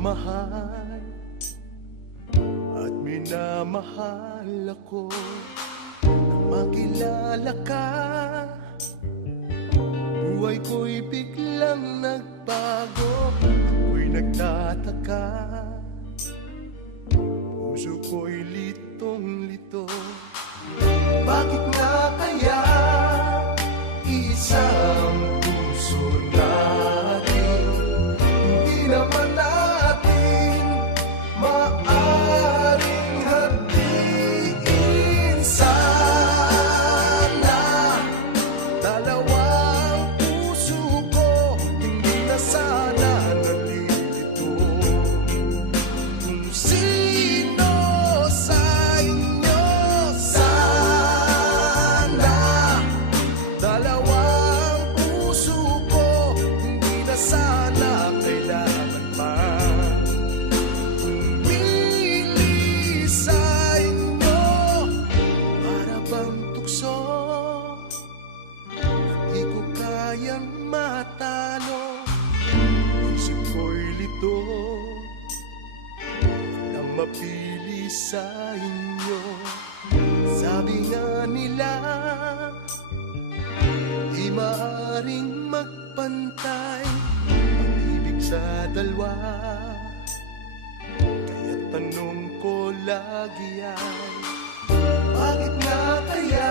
mahal at minamahal ako. Nang makilala ka, buhay ko'y biglang nagbago. Ako'y nagtataka, puso ko'y litong-lito. Bakit nga kaya isang puso natin hindi naman natin maaring hatiin? Sana dalawang puso ko hindi na sana nalilito. Kung sino sa inyo sana dalawang puso ko hindi na sana kailangan pa pumili sa inyo. Para bang tukso di ko kayang matalo. Isip ko'y lito na mapili sa inyo. Sabi nga nila di maaring magpantay pag-ibig sa dalawa. Kaya tanong ko lagi ay bakit nga kaya